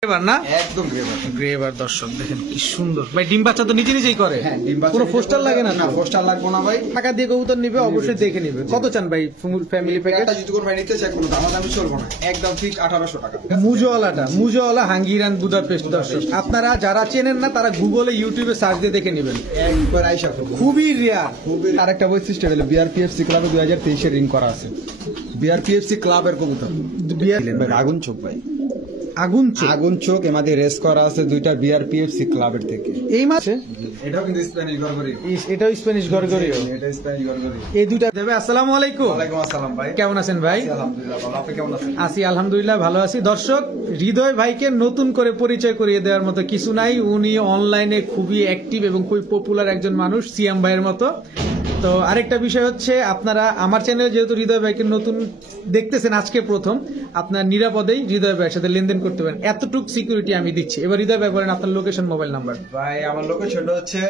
না একদম গ্রেভার দর্শক দেখেন কি সুন্দর ভাই। ডিম বাচ্চা তো নিজে নিজেই করে, কোনো পোস্টার লাগে না? পোস্টার লাগবে না ভাই। টাকা দিয়ে কবুতর নিবে অবশ্যই দেখে নিবে। কত চান ভাই ফ্যামিলি প্যাকেজ? যদি কোন ভাই নিতে চায় কোনো দামাদামি চলবে না, একদম ফিক্স 1800 টাকা। মুজোওয়ালা হাঙ্গিরান বুদাপেস্ট দর্শক, আপনারা যারা চেনেন না তারা গুগলে ইউটিউবে সার্চ দিয়ে দেখে নেবেন। একবার আইসা খুবই রেয়ার। আরেকটা বৈশিষ্ট্য হলো বিআরপিএফসি ক্লাবে 2023 এর রিং করা আছে। বিআরপিএফসি ক্লাবের কবুতর আগুন চোখ ভাই, আগুন চোখ এমাদের রেস করা আছে দুইটা বিআরপিএফসি ক্লাবের থেকে। এই মাসে এটাও কিন্তু স্প্যানিশ গরগরি, এটাও স্প্যানিশ গরগরি, এটা স্প্যানিশ গরগরি। এই দুইটা দেবে। আসসালামু আলাইকুম। ওয়ালাইকুম আসসালাম ভাই, কেমন আছেন ভাই? আলহামদুলিল্লাহ ভালো, আপনি কেমন আছেন? আছি আলহামদুলিল্লাহ ভালো আছি। দর্শক, হৃদয় ভাইকে নতুন করে পরিচয় করিয়ে দেওয়ার মতো কিছু নাই। উনি অনলাইনে খুবই অ্যাক্টিভ এবং খুবই পপুলার একজন মানুষ, সিয়াম ভাইয়ের মতো। তো আরেকটা বিষয় হচ্ছে, আপনারা আমার চ্যানেলে যেহেতু হৃদয় ভাইকে নতুন দেখতেছেন আজকে প্রথম, আপনার নিরাপদেই হৃদয় ভাইয়ের সাথে লেনদেন করতে পারেন, এতটুকু সিকিউরিটি আমি দিচ্ছি। এবার হৃদয় ভাই বলেন আপনার লোকেশন, মোবাইল নাম্বার। ভাই আমার লোকেশন হচ্ছে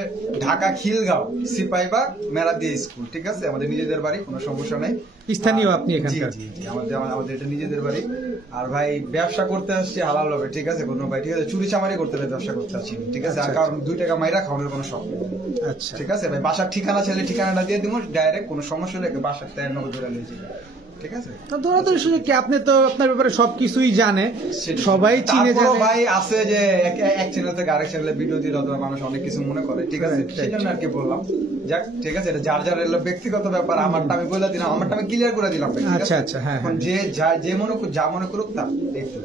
ঢাকা খিলগাঁও সিপাইবাগ মেরাদিয়া স্কুল, ঠিক আছে? আমাদের নিজেদের বাড়ি, কোনো সমস্যা নেই। স্থানীয় আপনি এখানকার? জি, আমাদের এটা নিজেদের বাড়ি। আর ভাই ব্যবসা করতে আসছি হালাল হবে, ঠিক আছে? কোনো ভাই ঠিক আছে চুরি চামারি করতে ব্যবসা করতে আসছি, ঠিক আছে? আর কারণ 2 টাকা মাইরা খাওয়ানোর কোনো শখ নেই। আচ্ছা ঠিক আছে ভাই, বাসার ঠিকানা ছেলে ঠিকানাটা দিয়ে দিব ডাইরেক্ট, কোনো সমস্যা হলে বাসার টাইম নগদ ধরে নিয়ে যাবে, ঠিক আছে? তো দৌড়াদৌড়ি সুযোগ কি, আপনি তো আপনার ব্যাপারে সবকিছুই জানে, সবাই চিনে জানে। ভাই আছে যে এক চ্যানেল থেকে আরেক চ্যানেলে ভিডিও দিলে অথবা মানুষ অনেক কিছু মনে করে, ঠিক আছে? সেই জন্য আর কি বললাম, যাক ঠিক আছে, এটা যার যার ব্যক্তিগত ব্যাপার। আমারটা আমি বলে দিলাম, আমারটা আমি ক্লিয়ার করে দিলাম। আচ্ছা আচ্ছা, হ্যাঁ। যে মনে করুক তার দেখতে।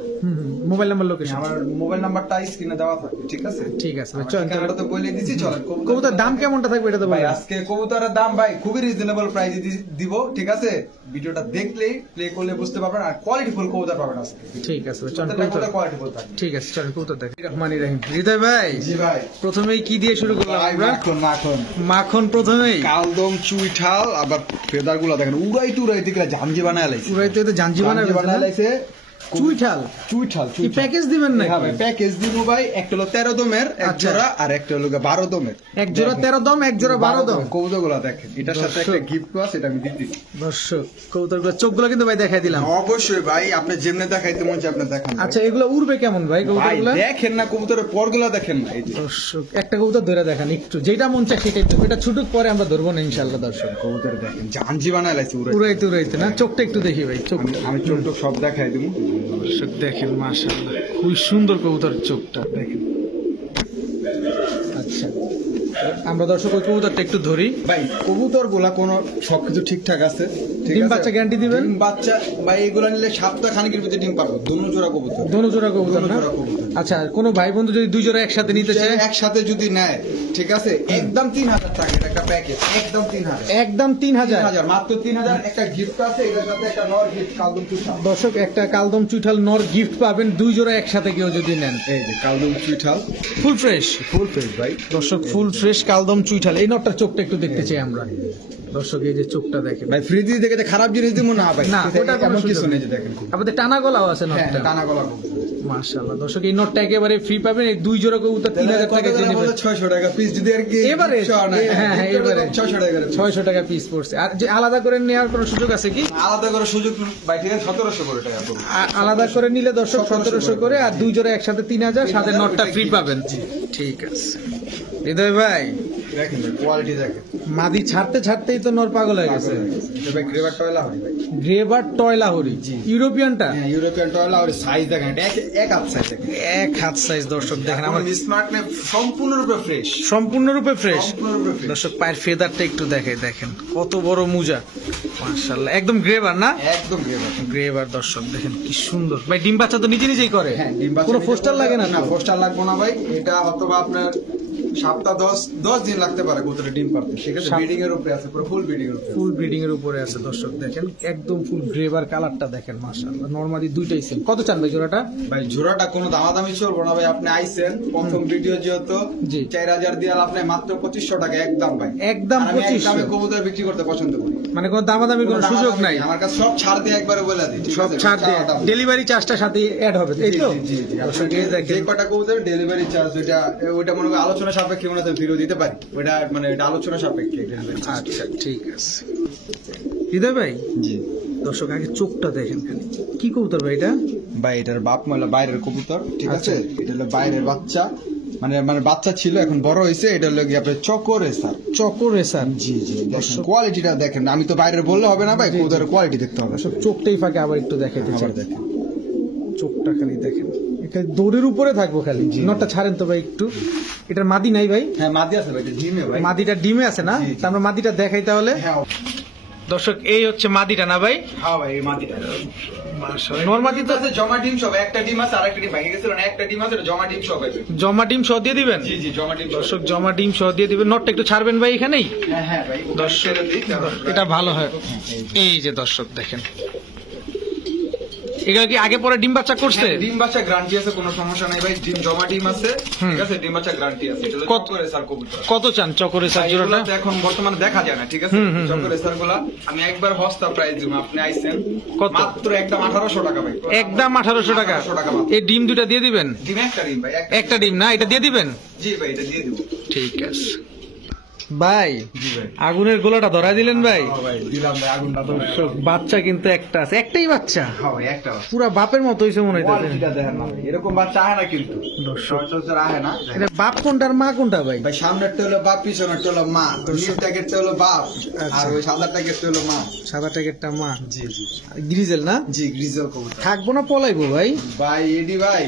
Mobile number, location? আমার মোবাইল নাম্বারটা স্ক্রিনে দেওয়া থাকবে, ঠিক আছে? ঠিক আছে ভাই, ঠিকানাটা তো বলে দিয়েছি। চলেন, কবুতরের দাম কেমনটা থাকবে এটা তো ভাই? আজকে কবুতরের দাম ভাই খুবই রিজনেবল প্রাইসে দিব, ঠিক আছে? ভিডিওটা দেখলেই প্লে করলে বুঝতে পারবেন, আর কোয়ালিটি ফুল কবুতর পাবেন আজকে, ঠিক আছে? কোয়ালিটি ফুল থাকবে, ঠিক আছে? চলেন কবুতর দেখি। রহমানির রহিম। হৃদয় ভাই, জি ভাই, প্রথমেই কি দিয়ে শুরু করলাম আমরা? মাখন প্রথমেই কালদম চুইঠাল, আবার ফেদার গুলা দেখেন উড়াই দিকে জাঞ্জি বানায় লাইছে, জাঞ্জি বানায় লাইছে। চুইঠাল কি প্যাকেজ দিবেন না? হ্যাঁ ভাই, প্যাকেজ দিব ভাই। একটা হলো 13 দমের এক জোড়া, আর একটা হলো 12 দমের এক জোড়া। 13 দম, এক জোড়া 12 দম কবুতরগুলো দেখেন। এটার সাথে একটা গিফট আছে, এটা আমি দিতেছি দর্শক। কবুতরগুলো চোখগুলো কিন্তু ভাই দেখাই দিলাম। অবশ্যই ভাই, আপনি যেমনে দেখাইতে মন চায় আপনি দেখান। আচ্ছা, এগুলো উড়বে কেমন ভাই কবুতরগুলো? দেখেন না কবুতরের পরগুলো দেখেন না। এই যে দর্শক, একটা কবুতর ধরে দেখান একটু, যেটা মন চায় সেটাই। এটা ছুটুক, পরে আমরা ধরবো না ইনশাআল্লাহ। দর্শক কবুতর দেখেন জাঞ্জি বানায় লাইছে উড়াইতে না। চোখটা একটু দেখি ভাই, চোখটা আমি চোখ সব দেখাই দেবো। দর্শক দেখেন, মাশাআল্লাহ খুবই সুন্দর কবুতরের চোখটা দেখেন। আচ্ছা, আমরা দর্শক ওই কবুতরটা একটু ধরি ভাই। কবুতর গুলা কোন সবকিছু ঠিকঠাক আছে, ডিম বাচ্চা গ্যারান্টি দিবেন? ডিম বাচ্চা ভাই এগুলা নিলে সপ্তাহ খানিকের ভিতরে ডিম পারবো। দোনো জোড়া কবুতর না? আচ্ছা, কোন ভাই বন্ধু যদি 2 জোড়া একসাথে নিতে চায়, একসাথে যদি নেয়, ঠিক আছে, একদম 3000 টাকা একটা প্যাকেজ, একদম 3000 মাত্র 3000। একটা গিফট আছে, এটার সাথে একটা নর গিফট কালদম চুইঠাল। দর্শক, একটা কালদম চুইঠাল নর গিফট পাবেন 2 জোড়া একসাথে কেউ যদি নেন। এই যে কালদম চুইঠাল ফুল ফ্রেশ ভাই। দর্শক, ফুল ফ্রেশ কালদম চুইঠাল। এই নরটার চোখটা একটু দেখতে চাই আমরা। দর্শক, এই যে চোখটা দেখেন ভাই, ফ্রিজ দেখে খারাপ জিনিস দিব না ভাই, না, ওটা কোনো কিছু নেই। দেখেন আমাদের টানা গলাও আছে নটটা, টানা গলা। মাশাআল্লাহ দর্শক, এই নটটা একেবারে ফ্রি পাবেন। এই 2 জোড়া কবুতর 3000 টাকা দিয়ে নেবেন। 600 টাকা পিস যদি আর কি এবারে। হ্যাঁ, এবারে 600 টাকা পিস পড়ছে। আর যে আলাদা করে নেওয়ার কোনো সুযোগ আছে কি? আলাদা করে সুযোগ ভাই, ঠিক আছে? 1700 করে টাকা আলাদা করে নিলে দর্শক 1700 করে, আর 2 জোড়া একসাথে 3000, সাথে নটটা ফ্রি পাবেন। ঠিক আছে হৃদয় ভাই, দেখেন কোয়ালিটি দেখেন। মাদি ছাড়তেই তো নর পাগল হয়ে গেছে। ভাই গ্রেভার টয়লা হরি ভাই, গ্রেভার টয়লা হরি। ইউরোপিয়ানটা? হ্যাঁ, ইউরোপিয়ান টয়লা হরি। সাইজ দেখেন, এক হাত সাইজ দেখেন, এক হাত সাইজ। দর্শক দেখেন, আমার স্মার্ট নে সম্পূর্ণরূপে ফ্রেশ। দর্শক, পায়ের ফেদারটা একটু দেখেন কত বড় মুজা, মাশাআল্লাহ। একদম গ্রেভার না? একদম গ্রেভার দর্শক দেখেন কি সুন্দর ভাই। ডিম বাচ্চা তো নিজে নিজেই করে? হ্যাঁ, ডিম বাচ্চা। কোনো পোস্টার লাগে না? না, পোস্টার লাগবে না ভাই। এটা অথবা আপনার সপ্তাহ 10 দিন লাগতে পারে কবুতরের ডিম পারতে, ঠিক আছে? ব্রিডিং এর উপরে আছে, পুরো ফুল ব্রিডিং এর উপরে আছে। দর্শক দেখেন, একদম ফুল গ্রেভার কালারটা দেখেন, মাশাআল্লাহ। নরমালি দুইটাই সেম। কত চান ভাই জোড়াটা? ভাই জোড়াটা কোনো দামাদামি চলবে না ভাই। আপনি আইছেন প্রথম ভিডিও যেহেতু, 4000 দিয়ে আপনি মাত্র 2500 টাকা একদম ভাই, একদম 2500। আমি কবুতর বিক্রি করতে পছন্দ করি, মানে কোনো দামাদামির কোনো সুযোগ নাই। আমার কাছে সব ছাড় দিয়ে একবারে বলে দিই, সব ছাড় দিয়ে। ডেলিভারি চার্জটা সাথে অ্যাড হবে, এই তো? জি। যে কটা কবুতর ডেলিভারি চার্জ, ওইটা মনে হয় আলোচনা সাপেক্ষে মনে হয় ভিডিও দিতে পারি, ওইটা মানে এটা আলোচনা সাপেক্ষে। আচ্ছা ঠিক আছে হৃদয় ভাই, জি দর্শক আগে চোখটা দেখেন খালি, কি কবুতর ভাই এটা? ভাই এটার বাপ মানে বাইরের কবুতর, ঠিক আছে? এটা হলো বাইরের বাচ্চা, মানে মানে বাচ্চা ছিল এখন বড় হয়েছে। এটা হলো কি আপনার চকো রেসার। Choco racer. জি জি, দেখেন কোয়ালিটিটা দেখেন, আমি তো বাইরে বললে হবে না ভাই, কবুতরের কোয়ালিটি দেখতে হবে। দর্শক চোখটাই ফাঁকে, আবার একটু দেখাইতে চাই, আবার দেখেন চোখটা খালি দেখেন, এখানে দৌড়ের উপরে থাকবো খালি। নটটা ছাড়েন তো ভাই একটু, এটার মাদি নাই ভাই? হ্যাঁ মাদি আছে ভাই, এটা ডিমে ভাই। মাদিটা ডিমে আছে না? জি, জি। তা আমরা মাদিটা দেখাই তাহলে। হ্যাঁ দর্শক এই হচ্ছে মাদিটা না ভাই? হ্যাঁ ভাই, এই মাদিটা নরমাদি তো আছে, জমা ডিম সব। একটা ডিম আছে, আরেকটা ডিম ভেঙে গেছিল না, একটা ডিম আছে, এটা জমা ডিম সব আছে। জমা ডিম সহ দিয়ে দিবেন? জি জি, জমা ডিম। দর্শক জমা ডিম সহ দিয়ে দিবেন। নটটা একটু ছাড়বেন ভাই এখানেই। হ্যাঁ হ্যাঁ ভাই, দর্শক এটা ভালো হয়। এই যে দর্শক দেখেন, এগুলো কি আগে পরে ডিম বাচ্চা করছে? ডিম বাচ্চা গ্যারান্টি আছে, কোনো সমস্যা নাই ভাই। ডিম জমা ডিম আছে, ঠিক আছে, ডিম বাচ্চা গ্যারান্টি আছে। এটা কত- চকো রেসার কবুতর। কত চান চকরে স্যার জোড়াটা? এগুলো তো এখন বর্তমানে দেখা যায় না, ঠিক আছে? চকো রেসার গুলা আমি একবার হস্তা প্রাইস দিব, আপনি আইছেন কত? মাত্র একদম 1800 টাকা ভাই। একদম 1800 টাকা। 1800 টাকা মাত্র। এই ডিম দুটা দিয়ে দিবেন? ডিম একটা ডিম ভাই, একটা ডিম না, এটা দিয়ে দিবেন? জি ভাই, এটা দিয়ে দিব। ঠিক আছে ভাই। জি ভাই। আগুনের গোলাটা ধরাই দিলেন ভাই? হ্যাঁ ভাই, দিলাম ভাই আগুনটা। দর্শক বাচ্চা কিন্তু একটা আছে, একটাই বাচ্চা, হ্যাঁ ভাই, একটা পুরা বাপের মতো হইছে মনে হইতেছে। কোয়ালিটিটা দেখেন না ভাই, এরকম বাচ্চা আহে না কিন্তু। দর্শক সচরাচর আহে না। এটা বাপ কোনটার মা কোনটা ভাই? ভাই সামনেরটা হলো বাপ, পিছনেরটা হলো মা। তো নীল ট্যাগেরটা হলো বাপ, আর ওই সাদা ট্যাগেরটা হলো মা। সাদা ট্যাগেরটা মা। জি জি গ্রিজেল না? জি, গ্রিজেল কবুতর। থাকবো না পলাইবো ভাই? ভাই এডি ভাই,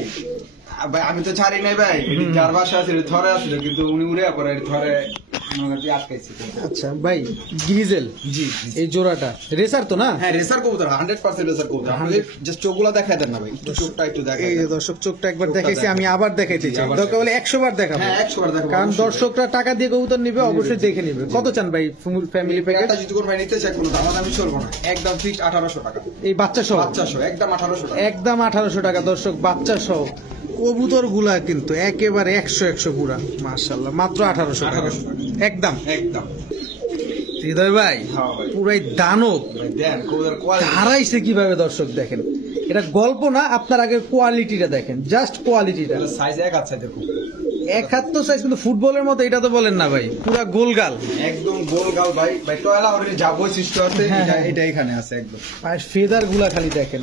ভাই আমি তো ছাড়ি নাই ভাই। এডি যার বাসা আছে ধরে আসছিল, কিন্তু উনি উড়ে পরে ধরে আটকাইছে। আচ্ছা ভাই, গ্রিজেল জি এই জোড়াটা রেসার তো না? হ্যাঁ, রেসার কবুতর, 100% রেসার কবুতর। আপনি জাস্ট চোখগুলা দেখাই দেন না ভাই, একটু চোখটা একটু দেখাই এই যে দেন। দর্শক চোখটা একবার চোখটা দেখাইছি, আমি দেখাই। আবার দেখাইতে জি, চাই, আবার দরকার হলে 100 বার দেখাবো। হ্যাঁ, 100 বার দেখাবো, কারণ অবশ্যই। দর্শকরা টাকা দিয়ে কবুতর নিবে, অবশ্যই দেখে নিবে। কত চান ভাই ফ্যামিলি প্যাকেজ? একটা যদি কোনো ভাই নিতে চায়, কোনো দামাদামি চলবো না, একদম ফিক্সড 1800 টাকা। এই বাচ্চা সহ? বাচ্চা সহ একদম 1800 টাকা। একদম 1800 টাকা দর্শক, বাচ্চা সহ। কবুতর গুলা কিন্তু একেবারে 100 পুরা, মাশাআল্লাহ। মাত্র 1800 টাকা 1800 টাকা। একদম। একদম। হৃদয় ভাই হ্যাঁ ভাই। পুরাই দানব ভাই দেন কবুতর কোয়ালিটি। হারাইছে কিভাবে দর্শক দেখেন। এটা গল্প না, আপনার আগে কোয়ালিটিটা দেখেন, জাস্ট কোয়ালিটিটা। সাইজ এক আছে দেখো, এক হাত তো সাইজ, কিন্তু ফুটবলের মতো এটা তো বলেন না ভাই, পুরা গোলগাল। একদম গোল গাল ভাই। ভাই টয়লা অলরেডি যা বৈশিষ্ট্য আছে, হ্যাঁ, এটা হ্যাঁ। এটা এখানে আছে একদম। আর ফেদার গুলা খালি দেখেন,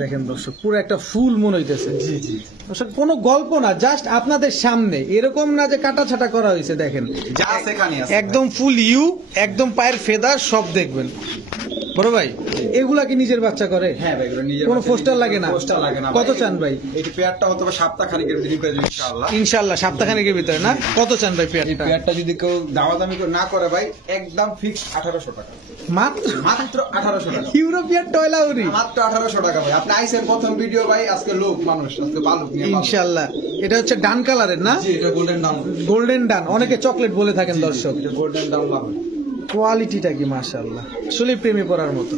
দেখেন দর্শক, পুরো একটা ফুল মনে হইতেছে। জি জি, দর্শক কোনো গল্প না, জাস্ট আপনাদের সামনে, এরকম না যে কাটা ছাটা করা হয়েছে। দেখেন যা আছে এখানে আছে একদম ফুল ইউ, একদম পায়ের ফেদার সব দেখবেন। বড় ভাই এগুলা কি নিজের বাচ্চা করে? হ্যাঁ ভাই, এগুলো নিজের কোনো বাচ্চা, পোস্টার লাগে না? পোস্টার লাগে না। কত চান ভাই? এই পেয়ারটা হয়তো সপ্তাহ খানিকের ভিতরে করে দিন ইনশাআল্লাহ। ইনশাআল্লাহ সপ্তাহখানেকের ভিতরে না? কত চান ভাই এই পেয়ারটা? পেয়ারটা যদি কেউ দামাদামি না করে ভাই, একদম ফিক্সড 1800 টাকা। মাত্র মাত্র 1800 টাকা। ইউরোপিয়ান টয়লাউরি। মাত্র 1800 টাকা ভাই। আপনি আইসেন প্রথম ভিডিও ভাই, আজকে লোক মানুষ, আজকে বালুক নিয়ে বালুক। ইনশাআল্লাহ। এটা হচ্ছে ডান কালারের না? জি, এটা গোল্ডেন ডাউন। গোল্ডেন ডান, অনেকে চকলেট বলে থাকেন দর্শক। এটা গোল্ডেন ডাউন লাভ। কোয়ালিটিটা কি মাশাআল্লাহ, আসলে প্রেমে পড়ার মতো।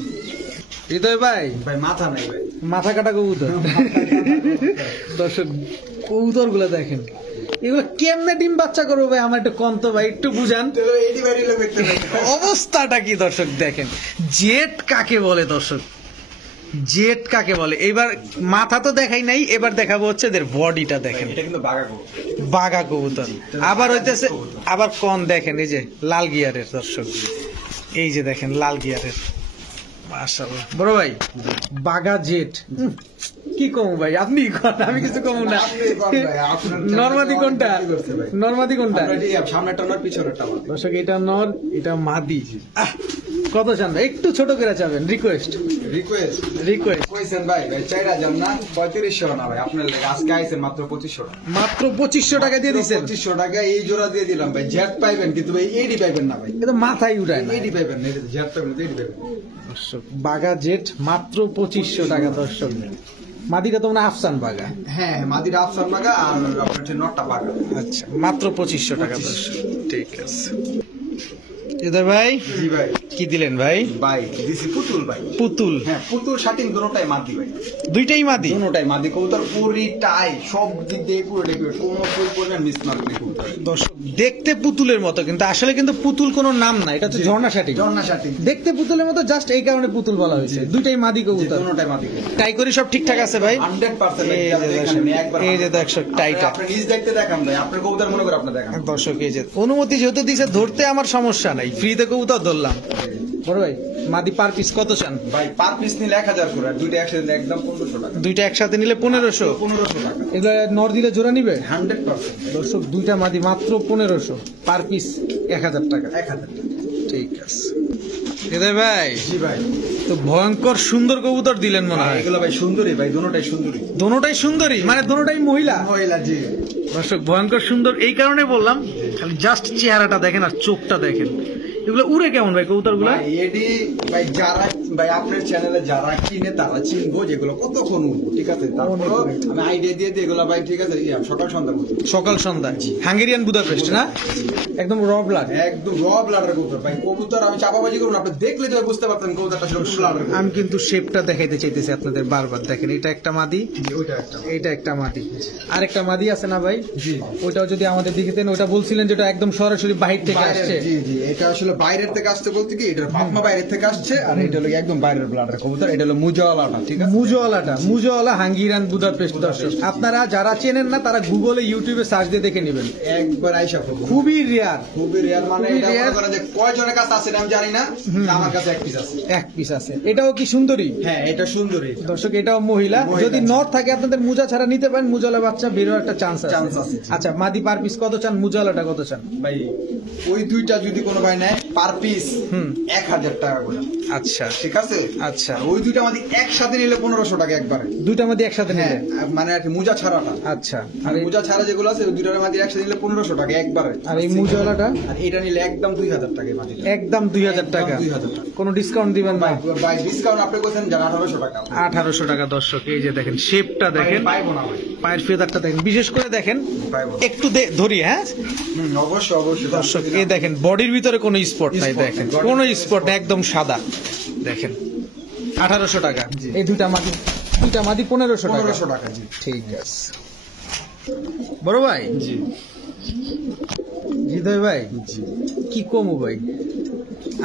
হৃদয় ভাই ভাই মাথা নাই ভাই। মাথা কাটা কবুতর। দর্শক কবুতর গুলা দেখেন, এগুলো কেমনে ডিম বাচ্চা করবো ভাই, আমার একটু কন্ত ভাই, একটু বুঝান তো এইটি বাড়ি লোক দেখতে পাই। অবস্থাটা কি দর্শক দেখেন। জেট কাকে বলে দর্শক, জেট কাকে বলে? এবার মাথা তো দেখাই নাই, এবার দেখাবো হচ্ছে এদের বডিটা দেখেন। এটা কিন্তু বাগা গো। বাঘা কবুতর আবার হইতেছে, আবার কন দেখেন, এই যে লাল গিয়ারের দর্শক, এই যে দেখেন লাল গিয়ারের, মাশাআল্লাহ। বড় ভাই বাঘা জেট, কি কমু ভাই, আপনি কোন, আমি কিছু কমু না। নরমাদি কোনটা? নরমাদি কোনটা? সামনেটা নর, পিছনেরটা আমার। দর্শক এটা নর, এটা মাদি। আহ, কত চান ভাই? একটু ছোট করে চাবেন, রিকোয়েস্ট রিকোয়েস্ট রিকোয়েস্ট। কইছেন ভাই, ভাই চাইরা যান না 3500 না ভাই, আপনার লাগে আজকে আইছেন মাত্র 2500 টাকা। মাত্র 2500 টাকা দিয়ে দিচ্ছেন? 2500 টাকা এই জোড়া দিয়ে দিলাম ভাই। জেট পাইবেন, কিন্তু ভাই এডি পাইবেন না ভাই। এটা মাথায় উঠায় না। এডি পাইবেন না, এটা জেট পাইবেন না, এডি পাইবেন। দর্শক বাঘা জেট মাত্র 2500 টাকা দর্শক। মাদিটা তো মানে আফসান বাঘা। হ্যাঁ, মাদিরা আফসান বাগা, আর আপনার হচ্ছে নটটা বাগা। আচ্ছা মাত্র 2500 টাকা দর্শক, ঠিক আছে। হৃদয় ভাই জি ভাই। কি দিলেন ভাই? ভাই দিছি পুতুল ভাই। পুতুল, হ্যাঁ, পুতুল শাটিং দুটোটাই মাদি ভাই। দুইটাই মাদি? দুটোটাই মাদি কবুতর, পুরিটাই সব দিক দিয়ে পুরো ডেকোরেট, কোনো ফুল পরিমাণ মিস মার্ক নেই কবুতর। দর্শক দেখতে পুতুলের মতো, কিন্তু আসলে কিন্তু পুতুল কোনো নাম না, এটা হচ্ছে ঝর্ণা শাটি। ঝর্ণা শাটিং দেখতে পুতুলের মতো, জাস্ট এই কারণে পুতুল বলা হয়েছে। দুইটাই মাদি কবুতর, দুটোটাই মাদি কবুতর। টাই করি সব ঠিকঠাক আছে ভাই? 100% এই যে দেখেন, দর্শক, একবার এই যে দর্শক টাইটা। আপনি নিজ দেখতে দেখান ভাই, আপনার কবুতর মনে করে আপনি দেখান। দর্শক এই যে অনুমতি যেহেতু দিছে, ধরতে আমার সমস্যা নাই, ফ্রিতে কবুতর ধরলাম। বড় ভাই মাদি পার পিস কত চান? ভাই পার পিস নিলে 1000 করে, আর দুইটা একসাথে নিলে একদম 1500 টাকা। দুইটা একসাথে নিলে 1500। 1500 টাকা এগুলো নর দিলে জোড়া নিবে? 100%। দর্শক দুইটা মাদি মাত্র 1500, পার পিস 1000 টাকা। 1000 টাকা। ঠিক আছে হৃদয় ভাই, জি ভাই, তো ভয়ঙ্কর সুন্দর কবুতর দিলেন মনে হয়। এগুলো ভাই সুন্দরী ভাই, দুটোটাই সুন্দরী। দোনোটাই সুন্দরী, মানে দোনোটাই মহিলা। মহিলা, জি। দর্শক ভয়ঙ্কর সুন্দর এই কারণে বললাম, খালি জাস্ট চেহারাটা দেখেন আর চোখটা দেখেন। এগুলো উড়ে কেমন ভাই কবুতরগুলো? ভাই এডি ভাই যারা ভাই আপনার চ্যানেলে যারা কিনে তারা চিনবো যেগুলো কতক্ষণ উঠবো, ঠিক আছে? তারপর আমি আইডিয়া দিয়ে দিই এগুলো ভাই, ঠিক আছে? সকাল সন্ধ্যা মতো। সকাল সন্ধ্যা হাঙ্গেরিয়ান বুদাপেস্ট না, একদম র ব্লাড। একদম র ব্লাডের কবুতর ভাই। কবুতর আমি চাপাবাজি করবো না, আপনি দেখলে তো বুঝতে পারতেন কবুতরটা শুধু ব্লাডের। আমি কিন্তু শেপটা দেখাইতে চাইতেছি আপনাদের বারবার। দেখেন এটা একটা মাদি, ওইটা একটা, এইটা একটা মাদি, আরেকটা মাদি আছে না ভাই? জি। ওইটাও যদি আমাদের দিকে দেন, ওইটা বলছিলেন যেটা একদম সরাসরি বাহির থেকে আসছে। জি জি, এটা আসলে বাইরের থেকে আসছে বলতে কি, এটার বাপমা বাইরের থেকে আসছে, আর এটা হলো একদম বাইরের ব্লাডের কবুতর। এটা হলো মুজাওয়ালাটা, ঠিক আছে? মুজওয়ালা হাঙ্গেরিয়ান বুদাপেস্ট। দর্শক আপনারা যারা চেনেন না তারা গুগলে ইউটিউবে সার্চ দিয়ে দেখে নেবেন। একবার আইসা করবো। খুবই রেয়ার, খুবই রেয়ার, মানে খুবই এটা rare। মনে করেন যে কয়জনের কাছে আছে এটা আমি জানি না, আমার কাছে এক পিস আছে। এক পিস আছে। এটাও কি সুন্দরী? হ্যাঁ, এটা সুন্দরী। দর্শক এটাও মহিলা। মহিলা। যদি নর থাকে আপনাদের মুজা ছাড়া নিতে পারেন, মুজালা বাচ্চা বেরোর একটা চান্স Chance আছে। আছে। আচ্ছা মাদি পার পিস কত চান, মুজালাটা কত চান? ভাই ওই দুইটা যদি কোনো ভাই নেয় পার পিস 1000 টাকা করে। আচ্ছা ঠিক আছে? আচ্ছা, আর ওই দুইটা আমাদের একসাথে নিলে 1500 টাকা একবারে। দুইটা মাদি একসাথে হ্যাঁ, নিলে? মানে আর কি মুজা ছাড়াটা। আচ্ছা, আর মুজা ছাড়া যেগুলো আছে ওই দুইটার মাঝে একসাথে নিলে 1500 টাকা একবারে। আর এই মুজালাটা? আর এটা নিলে একদম 2000 টাকা মাঝে। একদম 2000 টাকা। 2000 টাকা। কোনো ডিসকাউন্ট দিবেন না? ভাই ডিসকাউন্ট আপনি কোথায় জান? 1800 টাকা। 1800 টাকা। দর্শক এই যে দেখেন শেপটা দেখেন, পাইবো না ভাই। পায়ের ফেদারটা দেখেন, বিশেষ করে দেখেন পাইবো। একটু ধরি। হ্যাঁ অবশ্যই অবশ্যই দর্শক এই দেখেন বডির ভিতরে কোনো স্পট নাই, Spot দেখেন নাই, কোনো স্পট নাই, একদম সাদা। দেখেন 1800 টাকা। জি। এই দুইটা মাদি 1500 টাকা। 1500 টাকা, জি। ঠিক আছে বড় ভাই। জি হৃদয় ভাই, জি। কি কমু ভাই,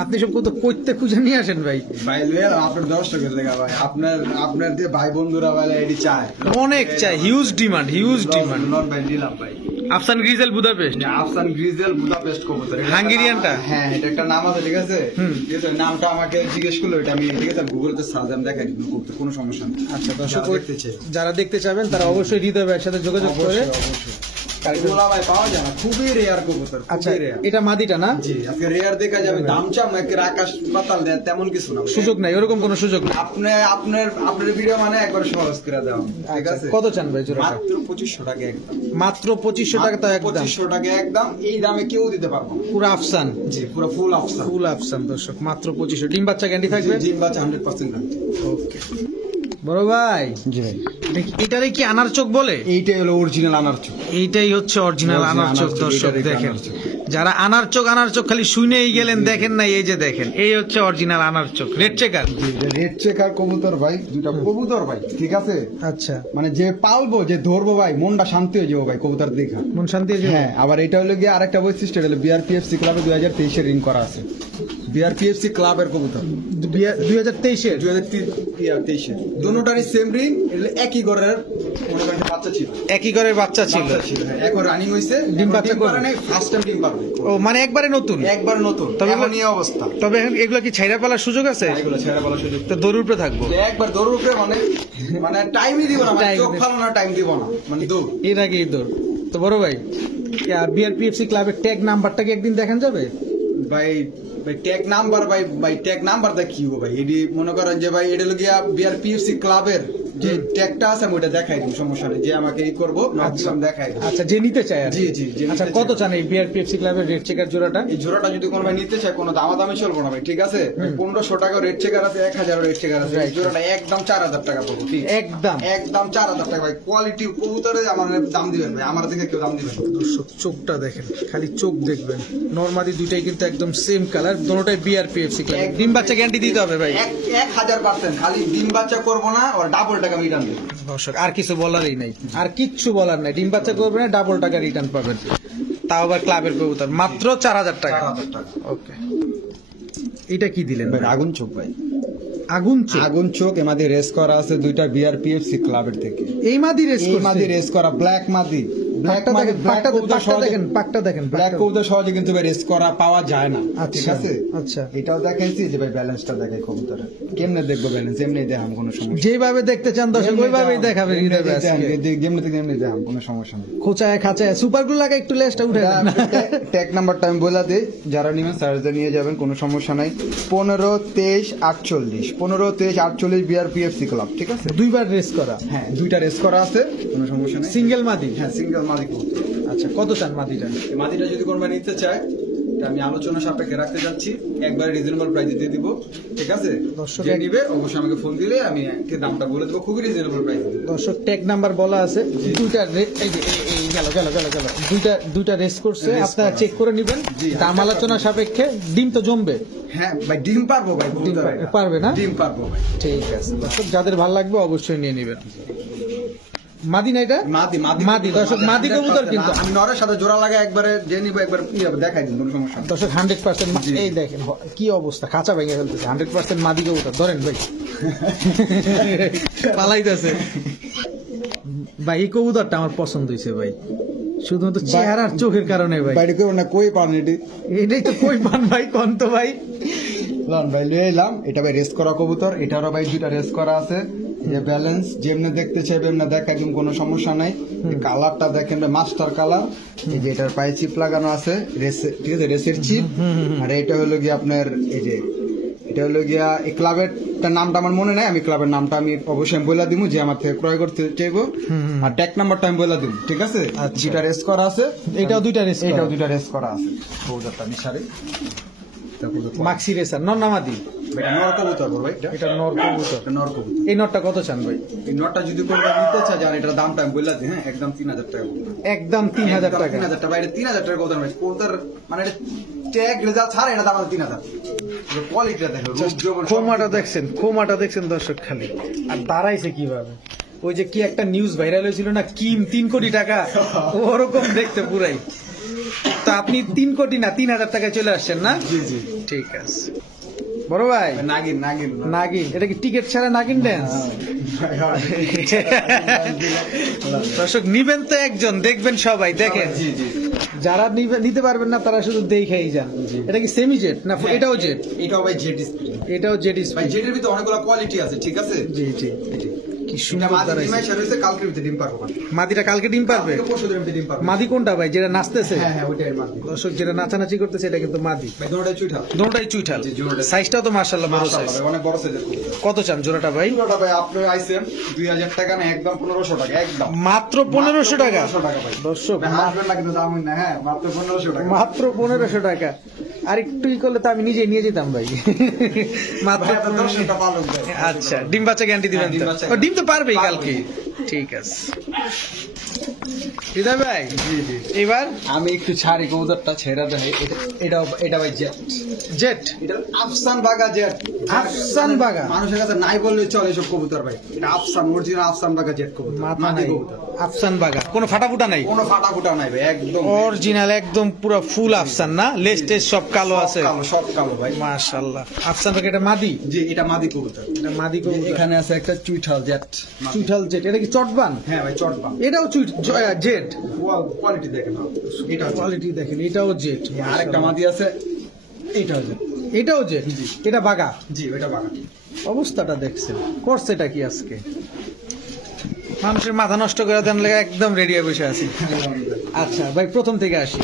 আপনি সব কত কইতে খুঁজে নিয়ে আসেন ভাই। ভাই লইয়া আপনার দর্শকের লেগা ভাই, আপনার যে ভাই বন্ধুরা ভাই এডি চায়, অনেক চাই, হিউজ ডিমান্ড, হিউজ ডিমান্ড। নন ভাই নিলাম ভাই। আফসান গ্রিজেল বুদাপেস্ট, আফসান গ্রিজেল বুদাপেস্ট কবুতর। এটা হাঙ্গেরিয়ানটা? হ্যাঁ, এটা একটা নাম আছে, ঠিক আছে? ঠিক আছে, নামটা আমাকে জিজ্ঞেস করলো, এটা আমি ঠিক আছে গুগলতে সার্চ আমি দেখাই দিব কবুতর, কোনো সমস্যা নেই। আচ্ছা দর্শক যারা দেখতে চায়। যারা দেখতে চাবেন তারা অবশ্যই হৃদয় ভাইয়ের সাথে যোগাযোগ করে। অবশ্যই অবশ্যই। এগুলা ভাই পাওয়া যায় না, খুবই রেয়ার কবুতর, আচ্ছা খুবই রেয়ার। এটা মাদিটা না? জি, আজকে রেয়ার দেখা যাবে, দাম চাম একের আকাশ পাতাল দেয় তেমন কিছু না। সুযোগ নাই, ওরকম কোনো সুযোগ নাই। আপনার ভিডিও মানে একবার সহজ করে দেওয়া, ঠিক আছে? কত চান ভাই জোড়াটা? মাত্র 2500 টাকা একদম। মাত্র 2500 টাকা, তো একদম 2500 টাকা একদম। এই দামে কেউ দিতে পারবো না। পুরো আফসান, জি, পুরো ফুল অপশন। ফুল আফসান দর্শক, মাত্র 2500। ডিম বাচ্চা গ্যারান্টি থাকবে? জিম বাচ্চা 100% গ্যারান্টি। ওকে বড় ভাই, জি ভাই, এটারে কি আনার চোখ বলে? এইটাই হলো অরিজিনাল আনার চোখ। এইটাই হচ্ছে অরিজিনাল Original আনার চোখ। আনার চোখ, দর্শক এটারই দেখেন, আনার চোখ। যারা আনার চোখ খালি শুনেই গেলেন, দেখেন না, এই যে দেখেন, এই হচ্ছে অরিজিনাল আনার চোখ, রেড চেকার। রেড চেকার কবুতর ভাই, দুইটা কবুতর ভাই, ঠিক আছে? আচ্ছা, মানে যে পালবো, যে ধরবো ভাই, মনটা শান্তি হয়ে যাবো ভাই কবুতর দেখা। মন শান্তি হয়ে যাবে। হ্যাঁ, আবার এটা হলো গিয়ে আরেকটা বৈশিষ্ট্য, এটা হলো বিআরপিএফসি ক্লাবে 2023 রিং করা আছে। বিআরপিএফসি ক্লাবের কবুতর 2023-এর 2023 দুটোটারই সেম রিং, এগুলো একই ঘরের মনে করেন বাচ্চা ছিল, একই ঘরের বাচ্চা ছিল। বাচ্চা ছিল। হ্যাঁ, এখন রানিং হইছে, ডিম বাচ্চা করবে? ফার্স্ট টাইম ডিম পারবে। ও মানে একবারে নতুন? একবার নতুন, তবে তবে নিয়ে অবস্থা। তবে এখন এগুলো কি ছাইরা পালার সুযোগ আছে? এগুলো ছেড়ে বলা সুযোগ তো দৌড় উপরে থাকবো? একবার দৌড় উপরে, মানে টাইমই দিব না, মানে Time চোখ দিব। ফালো না, টাইম দিব না, মানে দৌড়। এর আগে দৌড়। তো বড় ভাই, বিআরপিএফসি ক্লাবের ট্যাগ নাম্বারটা কি একদিন দেখান যাবে? ভাই ট্যাগ নাম্বার, ভাই ট্যাগ নাম্বারটা কি হবে ভাই? এটি মনে করেন যে ভাই এটা গিয়া বিআরপিএফসি ক্লাবের যে ট্যাগটা আছে আমি ওটা দেখাই দিব, সমস্যা নেই। যে আমাকে ই করবো আমি দেখাই দিব। আচ্ছা, যে নিতে চায় আর কি। জি, জি, যে নিতে আচ্ছা, কত চায়। চান এই বিআরপিএফসি ক্লাবের রেড চেকার জোড়াটা? এই জোড়াটা যদি কোনো ভাই নিতে চায়, কোনো দামাদামি চলবো না ভাই, ঠিক আছে? 1500 টাকা রেড চেকার আছে, 1000 রেড চেকার আছে। এই জোড়াটা একদম 4000 টাকা পড়বো, ঠিক? একদম একদম 4000 টাকা ভাই। কোয়ালিটি কবুতরে আমার দাম দিবেন ভাই, আমার থেকে কেউ দাম দিবেন না। দর্শক চোখটা দেখেন, খালি চোখ দেখবেন। নরমালি দুইটাই কিন্তু একদম সেম কালার, দুটোটাই বিআরপিএফসি ক্লাব। একদম ডিম বাচ্চা গ্যারান্টি দিতে হবে ভাই? 1000%। খালি ডিম বাচ্চা করবো না, আর ডাবল টাকা রিটার্ন দেবো। দর্শক আর কিছু বলারই নাই, আর কিচ্ছু বলার নাই। ডিম বাচ্চা করবেন না, ডাবল টাকা রিটার্ন পাবেন, তাও আবার ক্লাবের কবুতর, মাত্র 4000 টাকা। 4000 টাকা। ওকে, এটা কি দিলেন ভাই? আগুন চোখ ভাই, আগুন চোখ। আগুন চোখ। এমাদি রেস করা আছে দুইটা বিআরপিএফসি ক্লাবের থেকে। এই মাদি রেস এই করছে? মাদি রেস করা, ব্ল্যাক মাদি। পাকটা দেখেন, পাকটা দেখেন। ব্ল্যাক কবুতর সহজে কিন্তু ভাই রেস করা পাওয়া যায় না, ঠিক আচ্ছা, আছে। আচ্ছা। এটাও দেখাইছি যে ভাই ব্যালেন্সটা দেখাই কবুতরের, কেমনে দেখবো ব্যালেন্স, এমনি দেখাম কোনো সমস্যা যেভাবে দেখতে চান দর্শক ওইভাবেই দেখাবে হৃদয় ভাই আজকে। যেমনি থেকে এমনি দেখাম, কোনো সমস্যা নেই। খোঁচায় খাঁচায় সুপার গ্লু লাগা একটু লেজটা উঠে দেন। ট্যাগ নাম্বারটা আমি বলে দিই, যারা নিবেন সার্জে নিয়ে যাবেন, কোনো সমস্যা নাই। 15-23-48 15-23-48 বিআরপিএফসি ক্লাব, ঠিক আছে। দুইবার রেস করা, হ্যাঁ, দুইটা রেস করা আছে, কোনো সমস্যা নেই। সিঙ্গেল মাদি। হ্যাঁ, সিঙ্গেল মাদি কবুতর। আচ্ছা, কত চান মাদিটা? এই মাদিটা যদি কোনোবা নিতে চায়, এটা আমি আলোচনা সাপেক্ষে রাখতে যাচ্ছি, একবারে রিজনেবল প্রাইসে দিয়ে দিব, ঠিক আছে। দর্শক যে নিবে অবশ্যই আমাকে ফোন দিলে আমি দামটা বলে দেবো, খুবই রিজনেবল প্রাইসে। দর্শক ট্যাগ নাম্বার বলা আছে, দুইটা এই যে এই গেল দুইটা রেস করছে, Race আপনারা করা চেক করে নেবেন। জি, দাম আলোচনা সাপেক্ষে। ডিম তো জমবে? হ্যাঁ ভাই, ডিম পারবো ভাই, ডিম পারবে না? ডিম পারবো ভাই। ঠিক আছে দর্শক, যাদের ভালো লাগবে অবশ্যই নিয়ে নেবেন। মাদি না এটা? মাদি দর্শক, মাদি কবুতর কিন্তু। আমি নরের সাথে জোড়া লাগা একবারে যে নিবো একবার দেখাই দিন, কোনো সমস্যা নেই। দর্শক 100% এই দেখেন কি অবস্থা, খাঁচা ভেঙে ফেলতেছে। 100% মাদি কবুতর। ধরেন ভাই, পালাইতেছে ভাই। এই কবুতরটা আমার পছন্দ হয়েছে ভাই, শুধুমাত্র চেহারার চোখের কারণে ভাই। বাইরে কেউ না, কই পান এটি? এটাই তো কই পান ভাই, কোন তো ভাই। লন ভাই লিয়ে এলাম, এটা ভাই রেস করা কবুতর, এটারও ভাই দুইটা রেস করা আছে। যে ব্যালেন্স যেমনি দেখতে চাইবে এমনি দেখা, একদম কোনো সমস্যা নাই। কালারটা দেখেন মাস্টার কালার, এই যে এটার পায়ে চিপ লাগানো আছে, ঠিক আছে, রেসের চিপ। আর এটা হলো গিয়ে আপনার এই যে এটা হলো গিয়া এই ক্লাবের নামটা আমার মনে নাই, আমি ক্লাবের নামটা আমি অবশ্যই বলে দিব, যে আমার থেকে ক্রয় করতে চাইবো। আর ট্যাগ নাম্বারটা আমি বলে দিব, ঠিক আছে। দুইটা রেস করা আছে, এটাও দুইটা রেস, এটাও দুইটা রেস করা আছে। কবুতরটা মিশারে মাক্সি রেসার নর নামাদি। নর কবুতর ভাই, এটা নর কবুতর। নর কবুতর। এই নরটা কত চান ভাই? এই নটটা যদি কোনটা নিতে চায়, আর এটার দামটা আমি বলে দিই, হ্যাঁ, একদম 3000 টাকা। একদম 3000 টাকা। 3000 টাকা, এটা 3000 টাকা কবুতর ভাই। কবুতর মানে এটা ট্যাগ রেজাল্ট ছাড়া এটা দাম 3000। কোয়ালিটিটা দেখো, রূপ যৌবন, খোমাটা দেখছেন দর্শক খালি। আর দাঁড়াইছে কিভাবে, ওই যে কি একটা নিউজ ভাইরাল হয়েছিল না, কিম 3 কোটি টাকা, ওরকম দেখতে পুরাই। তো আপনি 3 কোটি না 3000 টাকায় চলে আসছেন না? জি জি, ঠিক আছে বড় ভাই। নাগিন নাগিন নাগিন, এটা কি টিকিট ছাড়া নাগিন ড্যান্স? দর্শক নিবেন তো একজন, দেখবেন সবাই, দেখেন। জি জি, যারা নিতে পারবেন না তারা শুধু দেখেই যান। এটা কি সেমি জেট না এটাও জেট? এটাও ভাই জেড স্প্রিং। এটাও জেট ভাই স্পিড। জেডের ভিতরে অনেকগুলো কোয়ালিটি আছে, ঠিক আছে। জি জি, কি এটা সুন্দর মাদি দাঁড়াইছে। ডিমাই সার্ভিসে কালকের ভিতরে ডিম পারবো। মাদিটা কালকে ডিম পারবে? পরশুদিন ডিম পারবো। মাদি কোনটা ভাই, যেটা নাচতেছে? হ্যাঁ হ্যাঁ, ওইটাই মাদি। দর্শক যেটা নাচানাচি করতেছে এটা কিন্তু মাদি। ভাই দুটোটাই চুইঠা। দুটোটাই চুইঠাল। জি, দুটোটাই। সাইজটাও তো মাশাআল্লাহ বড় সাইজ। মাশাআল্লাহ ভাই, অনেক বড় সাইজের কবুতর। কত চান জোড়াটা ভাই? পুরোটা ভাই আপনি আইছেন 2000 টাকা না, একদম 1500 টাকা, একদম মাত্র 1500 টাকা। 1500 টাকা ভাই। দর্শক ভাই হাসবেন না কিন্তু, দাম না, হ্যাঁ, মাত্র 1500 টাকা। মাত্র 1500 টাকা। আর একটু ই করলে তো আমি নিজে নিয়ে যেতাম ভাই। মাত্র ভাই, আপনার 10 টাকা পালক ভাই। আচ্ছা, ডিম বাচ্চা গ্যারান্টি দিবেন হ্যাঁ, ডিম তো? বাচ্চা ও, ডিম তো পারবেই পারবে। কালকে। ঠিক আছে হৃদয় ভাই, জি জি, এবার আমি একটু ছাড়ি কবুতরটা ছেড়া দেয়। এটা ভাই জেট। জেট, এটা আফসান বাগা জেট। আফসান বাগা। মানুষের কাছে নাই বললে চলে এসব কবুতর ভাই। এটা আফসান, অরিজিনাল আফসান বাগা জেট কবুতর, মাথা মাদি নাই, কবুতর। আফসান বাগা, কোনো ফাটাফুটা নাই, কোনো ফাটা ফুটা নাই ভাই, একদম অরিজিনাল একদম পুরো ফুল আফসান না? লেজ টেজ সব কালো সব আছে? কালো, সব কালো ভাই। মাশাআল্লাহ। আফসান বাগা এটা মাদি? জি, এটা মাদি কবুতর। এটা মাদি কবুতর। এখানে আছে একটা চুইঠাল জেট। চুইঠাল জেট, এটা কি চটবান? হ্যাঁ ভাই, চটবা। এটাও জেট। কোয়ালিটি দেখেন, এটা কোয়ালিটি দেখেন, এটাও জেট। আরেকটা মাদি আছে, এইটা হচ্ছে, এটাও জেট। এটা বাগা। জি, ওইটা বাগা। অবস্থাটা দেখছেন, করছে এটা কি আজকে? মানুষের মাথা নষ্ট করে দেন লেগে একদম রেডি হয়ে বসে আছি। আচ্ছা ভাই, প্রথম থেকে আসি।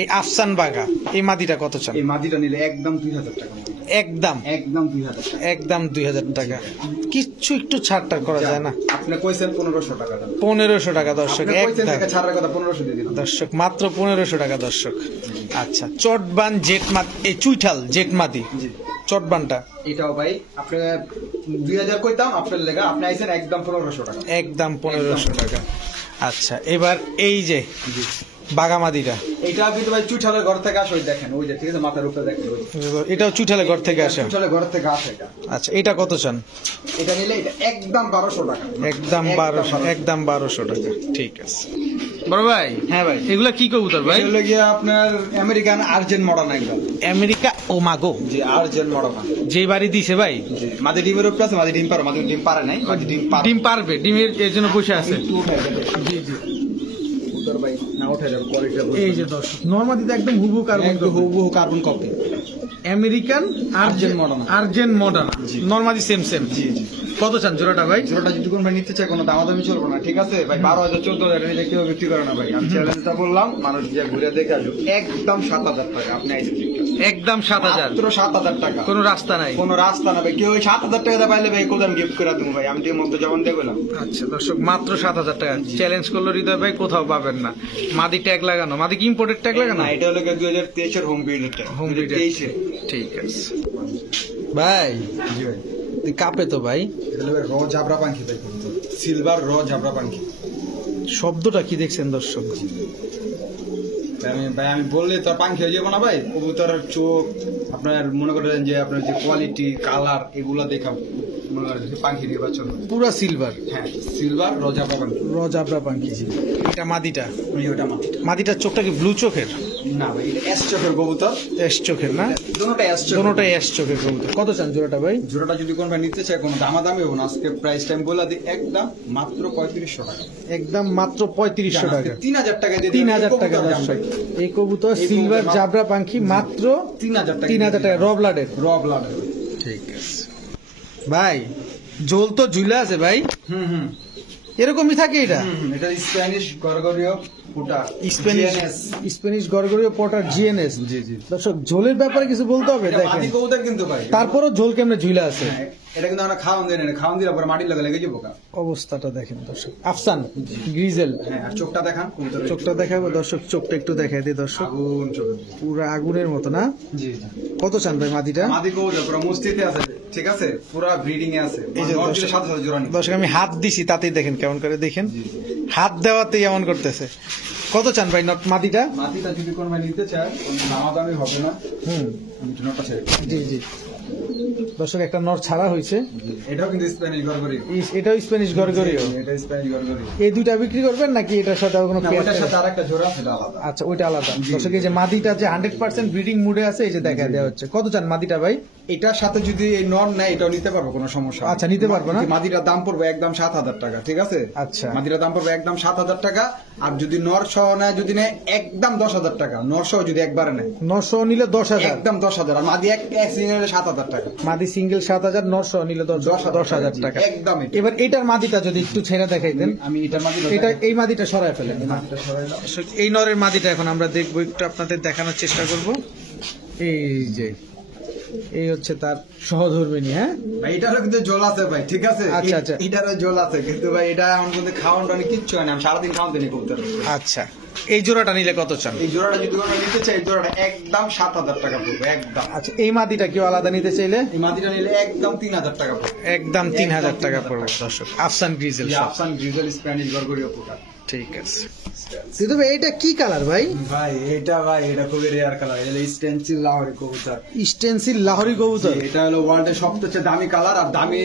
এই আফসান বাগা, এই মাদিটা কত চান? এই মাদিটা নিলে একদম 2000 টাকা। একদম একদম 2000 টাকা। একদম 2000 টাকা। কিচ্ছু একটু ছাড়টা করা যায় না? আপনি কইছেন 1500 টাকা দাম। 1500 টাকা দর্শক, আপনি কইছেন একদম থেকে ছাড়ার কথা 1500 দিয়ে দিলাম। দর্শক, মাত্র 1500 টাকা দর্শক। আচ্ছা, চটবান জেট মাদি, এই চুইঠাল জেট মাদি, জি, চটবানটা এটাও ভাই আপনি 2000 কইতাম, আপনার লেগা আপনি আইছেন একদম 1500 টাকা। একদম 1500 টাকা। আচ্ছা, এবার এই যে বাগামাদিটা, এটা কিন্তু ভাই চুইঠালের ঘর থেকে আসে, ওই দেখেন, ওই যে, ঠিক আছে, মাথার উপরে দেখেন, ওই এটাও চুইঠালে ঘর থেকে আসে? চুইঠালের ঘর থেকে আসে এটা। আচ্ছা, এটা কত চান? এটা নিলে এটা একদম 1200 টাকা। একদম 1200 টাকা। ঠিক আছে বড় ভাই। হ্যাঁ ভাই, এগুলা কি কবুতর ভাই? এগুলো গিয়ে আপনার আমেরিকান আর্জেন্ট মডার্ন একদম। আমেরিকা ও মাগো, জি, আর্জেন্ট মডার্ন। যে বাড়ি দিছে ভাই। মাদি ডিমের উপরে আছে, মাদি ডিম পারে, মাদি ডিম পারে নাই, মাদি ডিম পারে। ডিম পারবে, ডিমের এর জন্য বসে আছে। একটু উঠায় দেখেন। জি জি, কবুতর ভাই না ওঠে যাবে কোয়ালিটি। এই যে দর্শক নরমাদিতে একদম হুবহু কার্বন, একদম হুবহু কার্বন কপি, আমেরিকান আর্জেন্ট মডার্ন। আর্জেন্ট মডার্ন, নরমাদি সেম সেম। জি জি। কত চান জোড়াটা ভাই? জোড়াটা যদি কোনো ভাই নিতে চায় কোনো দামাদামি চলবে না, ঠিক আছে ভাই? 12,000 14,000 এটা কেউ বিক্রি করে না ভাই। আমি চ্যালেঞ্জটা বললাম, মানুষ যে ঘুরে দেখে আসুক। একদম 7,000 টাকা আপনি আইসে একদম 7,000, মাত্র 7,000 টাকা। কোনো রাস্তা নাই, কোনো রাস্তা না ভাই। কেউ ওই 7,000 টাকা পাইলে ভাই কোদাম গিফট করে দেবো ভাই। আমি দিয়ে মধ্যে যেমন দেখলাম। আচ্ছা দর্শক, মাত্র 7,000 টাকা চ্যালেঞ্জ করলো হৃদয় ভাই, কোথাও পাবেন না। মাদি ট্যাগ লাগানো, মাদি কি ইম্পোর্টেড ট্যাগ লাগানো? না, এটা হলো 2023 এর হোম বিল্ডের ট্যাগ। হোম বিল্ডের। 23 এর। ঠিক আছে ভাই। জি ভাই। তুই কাঁপে তো ভাই। এটা হলো র জাবরা পাখি ভাই, সিলভার র জাবরা পাখি। শব্দটা কি দেখছেন দর্শক? আমি বললে তো পাখি হয়ে যাবো না ভাই। কবুতরের চোখ আপনার মনে করেন যে আপনার যে কোয়ালিটি কালার এগুলো দেখা মনে করেন যে পাখি নির্বাচন। পুরা সিলভার, হ্যাঁ সিলভার র জাবরা পাখি। রজাবরা পাখি। এটা মাদিটা, ওটা মাত্র। মাদিটার চোখটা কি ব্লু চোখের? না ভাই, এটা এস চোখের কবুতর। অ্যাশ চোখের না? দুটোটাই এস চোখের। দুটোটাই অ্যাশ চোখের কবুতর। কত চান জোড়াটা ভাই? জোড়াটা যদি কোনো ভাই নিতে চায় কোনো দামাদামি হবে না। আজকে প্রাইস টাইম বলে দিই, একদম মাত্র 3500 টাকা। একদম মাত্র 3500 টাকা। 3,000 টাকা দিয়ে 3,000 টাকা দর্শক। এই কবুতর সিলভার জাবরা পাখি মাত্র 3,000 টাকা। 3,000 টাকা র ব্লাডের। র ব্লাড। ঠিক আছে ভাই, জোল তো ঝুলে আছে ভাই। হুম। এরকমই থাকে এটা? এটা স্প্যানিশ গরগরীয় পুটা, স্প্যানিশ গরগরীয় পটার জিএনএস। জি জি। দর্শক ঝোলের ব্যাপারে কিছু বলতে হবে এটা দেখেন। মাটি কবুতর কিন্তু ভাই। তারপরও ঝোল কেমনে ঝুলে আছে? হ্যাঁ, এটা কিন্তু আমরা খাওয়ান দেই না, খাওয়ান দিলে পরে মাটির লগে লেগে যাবো। অবস্থাটা দেখেন দর্শক। আফসান গ্রিজেল। হ্যাঁ, আর চোখটা দেখান কবুতরের। চোখটা দেখাবো দর্শক, চোখটা একটু দেখাই দিই দর্শক। আগুন চোখে। পুরা আগুনের মতো না? জি জি। কত চান ভাই মাদিটা? মাটি কবুতর পুরো মস্তিতে আছে, ঠিক আছে? পুরো ব্রিডিং এ আছে। এই যে দর্শক সাথে সাথে জোড়া নিবে। দর্শক আমি হাত দিছি তাতেই দেখেন কেমন করে, দেখেন হাত দেওয়াতেই এমন করতেছে। কত চান ভাই মাদিটা? মাটিটা যদি কোনো ভাই নিতে চায় কোনো দামাদামি হবে না। হুম, আমি নোটটা ছেড়ে জি জি। দর্শক একটা নর ছাড়া হয়েছে। এটাও কিন্তু স্প্যানিশ গরগরীয়। এটাও স্প্যানিশ গরগরীয়। এটা স্প্যানিশ গরগরীয়। এই দুইটা বিক্রি করবেন নাকি এটার সাথে আর কোনো না, পেয়ার ওটার আছে? সাথে আরেকটা জোড়া সেটা আলাদা। আচ্ছা, ওইটা আলাদা। দর্শক এই যে মাদিটা যে 100% ব্রিডিং মুডে আছে, এই যে দেখা দেওয়া হচ্ছে। কত চান মাদিটা ভাই? এটার সাথে যদি এই নন নেয় এটাও নিতে পারবো, কোনো সমস্যা নেই। আচ্ছা, নিতে পারবো না? মাদিটার দাম পড়বে একদম 7,000 টাকা, ঠিক আছে? আচ্ছা। মাদিটার দাম পড়বে একদম 7,000 টাকা। আর যদি নর সহ নেয়, যদি নেয় একদম 10,000 টাকা। নর সহ যদি একবারে নেয় 900 নিলে 10,000, একদম 10,000। আর মাদি এক সিঙ্গেল 7,000 টাকা। মাদি সিঙ্গেল 7,000, 900 নিলে 10,000 টাকা। একদম। এবার এটার মাদিটা যদি একটু ছেড়ে দেখাইতেন। আমি এটার মাদি এটা এই মাদিটা সরায় ফেলেন। মাদিটা সরাইলাম। এই নরের মাদিটা এখন আমরা দেখবো, একটু আপনাদের দেখানোর চেষ্টা করব। এই যে এই হচ্ছে তার সহধর্মিনী। হ্যাঁ ভাই, এটারও কিন্তু জল আছে ভাই, ঠিক আছে? আচ্ছা, আচ্ছা। এটারও জল আছে কিন্তু ভাই এটা আমার কিন্তু খাওয়ান টানি কিচ্ছু হয় না। আমি সারাদিন খাওয়ান দিই কবুতর। আচ্ছা, এই জোড়াটা নিলে কত চান? এই জোড়াটা যদি কোনো নিতে চাই, এই জোড়াটা একদম 7,000 টাকা পড়বে একদম। আচ্ছা, এই মাদিটা কেউ আলাদা নিতে চাইলে এই মাদিটা নিলে একদম 3,000 টাকা পড়বে। একদম 3,000 টাকা পড়বে দর্শক। আফসান গ্রিজেল এই সব। আফসান গ্রিজেল স্প্যানিশ গরগরীয় পুটা। ঠিক আছে। সিধু ভাই, এটা কি কালার ভাই? ভাই এটা খুবই রেয়ার কালার। এটা স্টেনসিল লাহোরি কবুতর। স্টেনসিল লাহোরি কবুতর। এটা হলো ওয়ার্ল্ডের সবচেয়ে দামি কালার আর দামি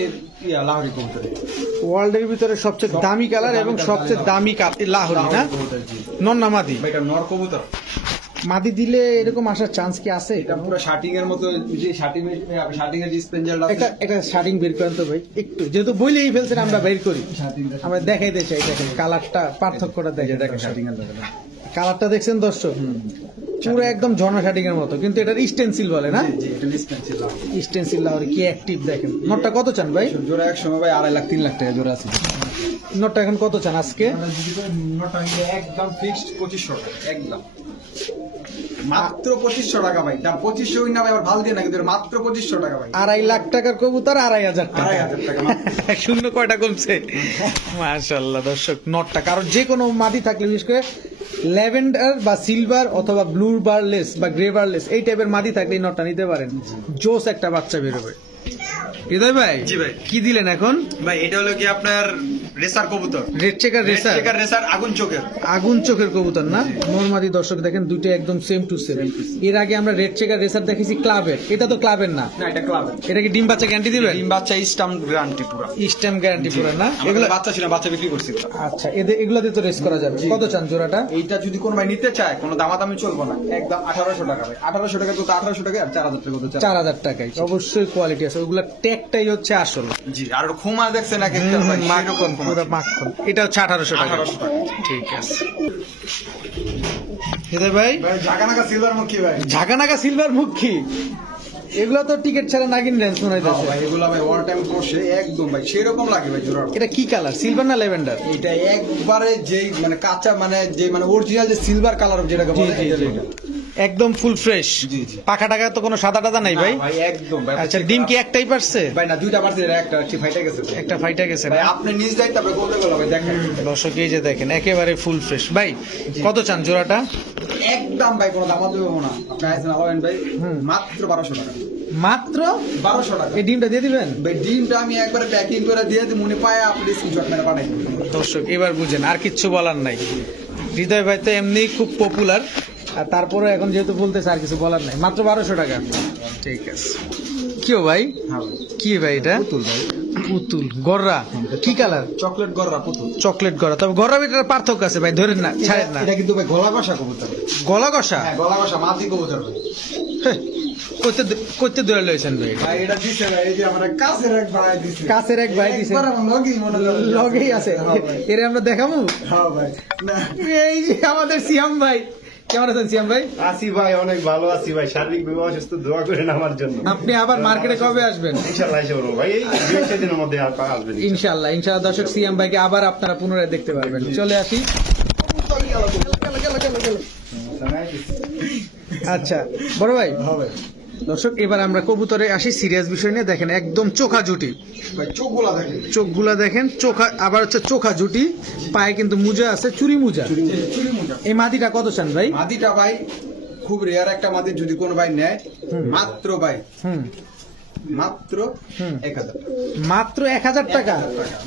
লাহোরি কবুতর। ওয়ার্ল্ডের ভিতরে সবচেয়ে দামি কালার এবং সবচেয়ে দামি লাহোরি না? কবুতর, জি। নন না মাদি? ভাই, এটা নর কবুতর। মাদি দিলে এরকম আসার চান্স কি আছে? এটা পুরো শার্টিং এর মতো, যে শার্টিং এর যে স্পেঞ্জাল আছে। একটা শার্টিং বের করেন তো ভাই একটু, যেহেতু বইলেই ফেলছেন আমরা বের করি। শার্টিংটা আমরা দেখাইতে চাই, দেখেন কালারটা, পার্থক্যটা দেখেন। দেখেন শার্টিং এর লেভেল। কালারটা দেখছেন দর্শক, পুরো একদম ঝর্ণা শার্টিং এর মতো, কিন্তু এটা স্টেনসিল বলে না? জি, এটা স্পেন্সিল লাহোরি। স্টেনসিল লাহোরি কি অ্যাক্টিভ দেখেন। নটটা কত চান ভাই? জোড়া এক সময় ভাই 2.5 লাখ 3 লাখ টাকা জোড়া আছে। নটটা এখন কত চান আজকে? একদম ফিক্সড 2500 টাকা একদম। মাত্র 2500 টাকা ভাই। দাম 2500 না ভাই, আবার ভাল দিয়ে না, কিন্তু মাত্র 2500 টাকা ভাই। 2.5 লাখ টাকার কবুতর 2,500 টাকা। 2,500 টাকা মাত্র। শূন্য কয়টা কমছে? মাশাআল্লাহ দর্শক, নটটা কারণ যে কোনো মাদি থাকলে, বিশেষ করে ল্যাভেন্ডার বা সিলভার অথবা ব্লু বারলেস বা গ্রে বারলেস এই টাইপের মাদি থাকলে এই নটটা নিতে পারেন। জোস একটা বাচ্চা বেরোবে। হৃদয় ভাই, জি ভাই। কি দিলেন এখন ভাই, এটা হলো কি আপনার রেসার কবুতর। Red checker racer? রেসার আগুন চোখের। আগুন চোখের কবুতর না? নরমাদি দর্শক দেখেন, দুটো একদম সেম টু সেম। এর আগে আমরা রেড চেকার রেসার দেখেছি ক্লাবের, এটা তো ক্লাবের না। না, এটা ক্লাব। এটা কি ডিম বাচ্চা গ্যারান্টি দিবেন? ডিম বাচ্চা স্টাম গ্যারান্টি পুরো। স্টেম গ্যারান্টি পুরো না? এগুলো বাচ্চা ছিল, বাচ্চা বিক্রি করছি। আচ্ছা, এগুলো দিয়ে তো রেস করা যাবে। কত চান জোড়াটা? এইটা যদি কোনো ভাই নিতে চায়, কোনো দামাদামি চলবো না, একদম 1800 টাকা ভাই। 1800 টাকা তো 1800 টাকা আর 4,000 টাকা তো 4,000 টাকায় অবশ্যই কোয়ালিটি আছে। ওইগুলা ট্যাগটাই হচ্ছে আসল। জি। আর খুমা দেখছেন এক একটা ভাই, সেরকম খুমা। পুরো মাখন। এটা হচ্ছে 1800 টাকা। 1800 টাকা। ঠিক আছে হৃদয় ভাই, ভাই ঝাঁকানাকা সিলভার মুখী ভাই। ঝাঁকানাকা সিলভার মুখী, এগুলো তো টিকিট ছাড়া নাগিন রেঞ্জ মনে হ্যাঁ হইতেছে। ভাই এগুলা ভাই অল টাইম বসে একদম ভাই সেরকম লাগে ভাই জোড়া। এটা কি কালার, সিলভার না ল্যাভেন্ডার? এটা একবারে যেই মানে কাঁচা মানে যে মানে অরিজিনাল যে সিলভার কালার যেটাকে বলে এটা। একদম ফুল ফ্রেশ। জি, জি। পাখা টাকা তো কোনো সাদা টাদা নাই ভাই? না ভাই একদম ভাই। আচ্ছা, ডিম কি একটাই পারছে? ভাই না দুইটা পারছে, একটা ঠিক ফাইটা গেছে ভাই। একটা ফাইটা গেছে ভাই না? আপনি নিজ দায়িত্ব আপনি করতে গেল ভাই দেখেন। দর্শক এই যে দেখেন একেবারে ফুল ফ্রেশ। ভাই কত চান জোড়াটা? একদম ভাই কোনো দাম দেবো না, আপনি আইছেন আলাবেন ভাই মাত্র 1200 টাকা। মাত্র 1200 টাকা। এই ডিমটা দিয়ে দিবেন? ভাই ডিমটা আমি একবারে প্যাকিং করে দিয়ে দিই, মনে পায় আপনি স্ক্রিনশট মেরে পাঠাই দিবেন। দর্শক এবার বুঝেন, আর কিচ্ছু বলার নাই। হৃদয় ভাই তো এমনি খুব পপুলার, আর তারপরে এখন যেহেতু বলতেছে আর কিছু বলার নাই। মাত্র 1200 টাকা। ঠিক আছে। কিও ভাই, হ্যাঁ ভাই কি ভাই এটা? পুতুল ভাই। পুতুল গররা, কি কালার? চকলেট গররা পুতুল। চকলেট গররা। তবে গররা ভিতরে পার্থক্য আছে ভাই, ধরেন না, ছাড়েন না। এটা কিন্তু ভাই গলা কষা কবুতর। গলা কষা? হ্যাঁ গলা কষা মাটি কবুতর ভাই। হেহ, কইতে দূরে লইছেন ভাই? ভাই এটা দিছে ভাই, এই যে আমরা কাছের এক ভাই দিছে। কাছের এক ভাই দিছে, একবার আমার লগেই মনে হয়। লগেই আছে। হ্যাঁ ভাই। এরে আমরা দেখামু। হ্যাঁ ভাই না এই যে আমাদের সিয়াম ভাই, কেমন আছেন সিয়াম ভাই? আছি ভাই, অনেক ভালো আছি ভাই। শারীরিক ভাবে অসুস্থ, দোয়া করেন আমার জন্য। আপনি আবার মার্কেটে কবে আসবেন? ইনশাল্লাহ এসে বলবো ভাই, এই 2-1 দিনের মধ্যে আসবেন। ইনশাআল্লাহ ইনশাআল্লাহ। দর্শক সিয়াম ভাইকে আবার আপনারা পুনরায় দেখতে পারবেন। চলে আসি। আচ্ছা বড় ভাই, হবে দর্শক এবার আমরা কবুতরে আসি সিরিয়াস বিষয় নিয়ে। দেখেন একদম চোখা জুটি, ভাই চোখগুলা দেখেন। চোখগুলা দেখেন চোখা, আবার হচ্ছে চোখা জুটি, পায়ে কিন্তু মুজা আছে, চুরি মুজা। চুরি মুজা। এই মাদিটা কত চান ভাই? মাদিটা ভাই খুব রেয়ার একটা মাদি, যদি কোনো ভাই নেয় মাত্র ভাই হুম, মাত্র 1000 টাকা। মাত্র 1000 টাকা।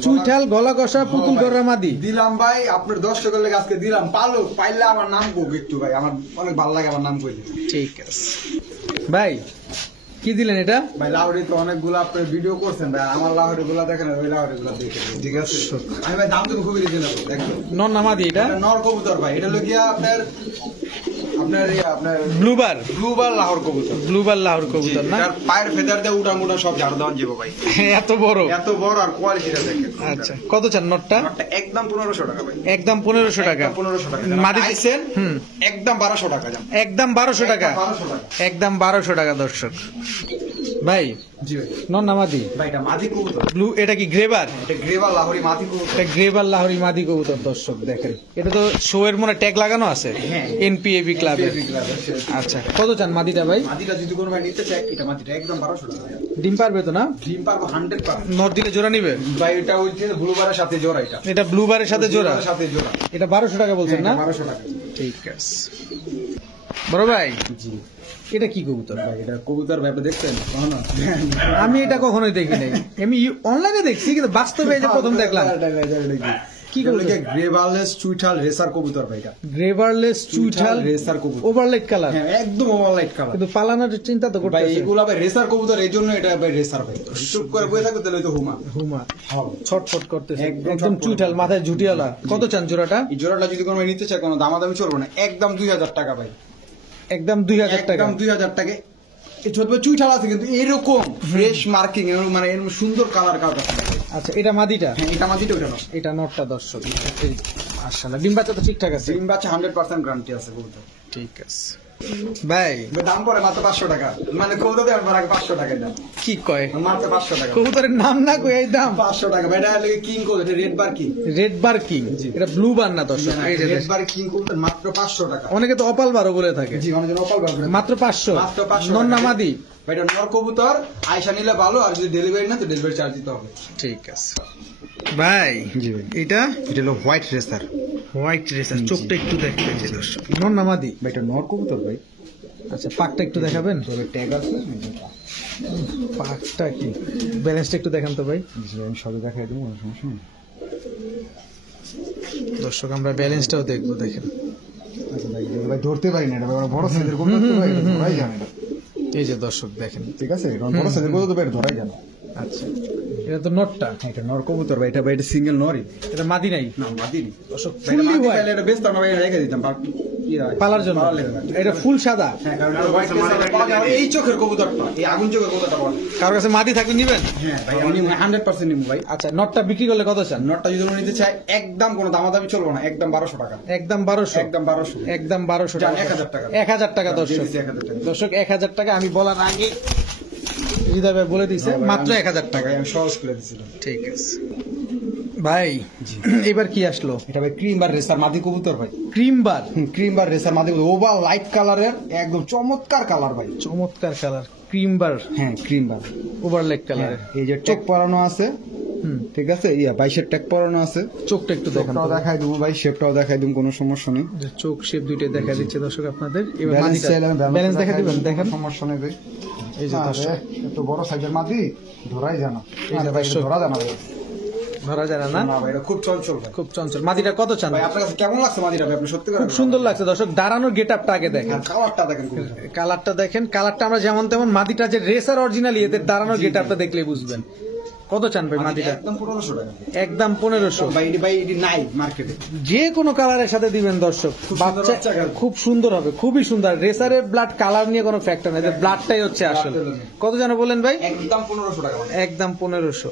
চুইঠাল গলা কষা পুতুল গররা মাদি দিলাম ভাই আপনার 10 টাকার লেগে আজকে দিলাম। পালো পাইলে আমার নাম কো একটু ভাই, আমার অনেক ভালো লাগে আমার নাম কই দিতে। ঠিক আছে ভাই, কি দিলেন এটা? ভাই লাহোরি তো অনেকগুলো আপনার ভিডিও করছেন ভাই, আমার লাহোরি গুলা দেখেন, ওই লাহোরি গুলা দেখেন ঠিক আছে। আমি ভাই দাম তো খুবই দিতে না দেখেন। নন না মাদি এটা? এটা নর কবুতর ভাই, এটা হলো গিয়া আপনার আপনার আপনার ব্লুবার, ব্লুবার লাহোর কবুতর। ব্লুবার লাহোর কবুতর না? এটার পায়ের ফেদার দিয়ে উড়া মুড়া সব ঝাড় দেওয়া যাবে ভাই। এত বড়? এত বড় আর কোয়ালিটিটা দেখেন। আচ্ছা কত চান নটটা? আমারটা একদম 1500 টাকা ভাই। একদম 1500 টাকা। একদম 1500 টাকা। মাদি আইছেন হুম, একদম 1200 টাকা যান। একদম 1200 টাকা। 1200 টাকা। একদম 1200 টাকা দর্শক। ভাই জি ভাই। নন না মাদি? ভাই এটা মাদি কবুতর। ব্লু, এটা কি গ্রেবার? এটা গ্রেভার লাহোরি মাদি কবুতর। এটা গ্রেবার লাহোরি মাদি কবুতর দর্শক দেখেন। এটা তো শো এর মনে ট্যাগ লাগানো আছে হ্যাঁ। এনপিএবি ক্লাবে। আচ্ছা কত চান মাদিটা ভাই? মাদিটা যদি কোনো ভাই নিতে চায়, এটা মাদিটা একদম 1200 টাকা ভাই। ডিম পারবে তো না? ডিম পারবো 100%। নর দিলে জোড়া নিবে? ভাই এটা ওই যে ব্লুবারের সাথে জোড়া, এটা এটা ব্লুবারের সাথে জোড়া। ব্লুবারের সাথে জোড়া। এটা 1200 টাকা বলছেন না? 1200 টাকা। ঠিক আছে বড় ভাই, জি এটা কি কবুতর? ভাই এটা কবুতর ভাই আপনি দেখছেন কখনো? আমি এটা কখনোই দেখি নাই। আমি অনলাইনে দেখছি কিন্তু বাস্তবে এই যে প্রথম দেখলাম। কি কি কবুতর? গ্রেভারলেস চুইঠাল রেসার কবুতর ভাই এটা। গ্রেভারলেস চুইঠাল রেসার কবুতর। ওভারলাইট কালার, হ্যাঁ একদম ওভারলাইট কালার। কিন্তু পালানোর চিন্তা তো ভাই করতেছে। এগুলা ভাই রেসার কবুতর, এই জন্য এটা ভাই রেসার ভাই। চুপ করে বসে থাকবে তাহলে তো হুমা হুমা হবে। ছটফট করতেছে, একদম একদম ছটফট। চুইঠাল, মাথায় ঝুটিওয়ালা। কত চান জোড়াটা? এই জোড়াটা যদি কোনো ভাই নিতে চায়, কোনো দামাদামি চলবে না, একদম 2000 টাকা ভাই। একদম 2000 টাকা। একদম 2000 টাকা। এই ছোট ভাই চুইঠাল আছে কিন্তু এরকম ফ্রেশ মার্কিং, মানে এরকম সুন্দর কালার কালার। আচ্ছা এটা মাদিটা? হ্যাঁ এটা মাদিটা ওটা না। এটা নটটা দর্শক। এই মাশাআল্লাহ, ডিম বাচ্চা তো ঠিকঠাক আছে? ডিম বাচ্চা 100% গ্যারান্টি আছে কবুতর। ঠিক আছে ভাই। দাম পড়ে মাত্র 500 টাকা, মানে কবুতর দেওয়ার পর আগে 500 টাকা দাম, কি কয়? মাত্র 500 টাকা। কবুতরের নাম না কই এই দাম? 500 টাকা ভাই। এটা লাগে কিং কবুতর, এটা রেড বার কিং। রেড বার কিং, এটা ব্লু বার না দর্শক? এই যে রেড দেখেন। বার কিং কবুতর মাত্র 500 টাকা। অনেকে তো অপাল বারও বলে থাকে। জি অনেক অপাল বার করে। মাত্র 500? মাত্র 500 নন না টাকা। মাদি? ভাই এটা নর কবুতর, আয়শা নিলে ভালো, আর যদি ডেলিভারি না তো ডেলিভারি চার্জ দিতে হবে। ঠিক আছে ভাই। জি ভাই। এটা এটা হলো হোয়াইট রেসার। হোয়াইট রেসার, চোখটা একটু দেখতে যে দর্শক। নন না মাদি? ভাই এটা নর কবুতর ভাই। আচ্ছা পাকটা একটু দেখাবেন? তবে ট্যাগ আছে, পাকটা কি, ব্যালেন্সটা একটু দেখান তো ভাই। আমি সবই দেখাই দেবো, কোনো সমস্যা নেই। দর্শক আমরা ব্যালেন্সটাও দেখবো, দেখেন। আচ্ছা ভাই এটা ভাই ধরতে পারি না, এটা ভাই বড় সাইজের কবুতর তো ভাই, এটা ধরাই জানে না। এই যে দর্শক দেখেন। ঠিক আছে, কারণ বড় সাইজের কবুতর তো ভাই ধরাই জানে। আচ্ছা এটা তো নটটা, এটা নর কবুতর ভাই, এটা ভাই এটা সিঙ্গেল নরই, এটা মাদি নাই না মাদিনি। দর্শক ভাই, এটা fully মাদি white, পাইলে এটা বেচতাম না ভাই, রেখে দিতাম পালার জন্য। এটা ফুল সাদা, হ্যাঁ, কারণ এটা white case পাওয়া যায়। এই চোখের কবুতরটা, এই আগুন চোখের কবুতরটা পাওয়া যায়। কারোর কাছে মাদি থাকলে নিবেন? হ্যাঁ ভাই, আমি 100% নিবো ভাই। আচ্ছা, নটটা বিক্রি করলে কত চান? নটটা যদি উনি নিতে চায় একদম কোনো দামাদামি চলবো না, একদম 1200 টাকা, একদম 1200, একদম 1200, একদম 1200 যান, টাকা, 1000 টাকা। 1000 টাকা দর্শক, 1000 টাকা। দর্শক 1000 টাকা আমি বলার আগে হৃদয় ভাই বলে দিছে মাত্র 1000 টাকা। ভাই, আমি সহজ করে দিয়েছিলাম। ঠিক আছে ভাই, এবার কি আসলো? এটা ভাই ক্রিম বার রেসার মাদি কবুতর ভাই, ক্রিম বার, ক্রিম বার রেসার মাদি কবুতর, ওভার লাইট কালারের, একদম চমৎকার কালার ভাই। চমৎকার কালার, ক্রিম বার, হ্যাঁ ক্রিম বার, ওভারলেক কালারে। এই যে ট্যাগ পরানো আছে, ঠিক আছে, 22 ট্যাগ পরানো আছে। চোখটা একটু দেখান, চোখটাও দেখাই দেবো ভাই, শেপটাও দেখাই দেবো, কোনো সমস্যা নেই। যে চোখ শেপ দুইটাই দেখা দিচ্ছে দর্শক আপনাদের। এবার ব্যালেন্স মাদিটা চাইলে আমি ব্যালেন্স দেখা দিবেন, দেখাই দেখেন দেবো, সমস্যা নেই ভাই। এই যে দর্শক, এত বড় সাইজের মাদি ধরাই জানা, এই যে ভাই দর্শক। ধরা জানা ভাই, ধরা যায় না না, না ভাই এটা খুব চঞ্চল ভাই। খুব চঞ্চল। মাদিটা কত চান? ভাই আপনার কাছে কেমন লাগছে মাদিটা ভাই, আপনি সত্যি করে খুব সুন্দর লাগছে দর্শক, দাঁড়ানোর গেট আপটা আগে দেখেন, কালারটা দেখেন খুব। কালারটা দেখেন, কালারটা আমরা যেমন তেমন, মাদিটা যে রেসার অরিজিনালি, এদের দাঁড়ানোর গেট আপটা দেখলে বুঝবেন। কত চান ভাই মাদিটা? একদম 1500 টাকা একদম 1500। ভাই এটি নাই মার্কেটে। যে কোনো কালারের সাথে দিবেন দর্শক, বাচ্চা বাচ্চা কালার। খুব সুন্দর হবে, খুবই সুন্দর। রেসারের ব্লাড কালার নিয়ে কোনো ফ্যাক্টর নাই, ব্লাডটাই হচ্ছে আসল। কত জানো বলেন ভাই? একদম 1500 টাকা। একদম 1500।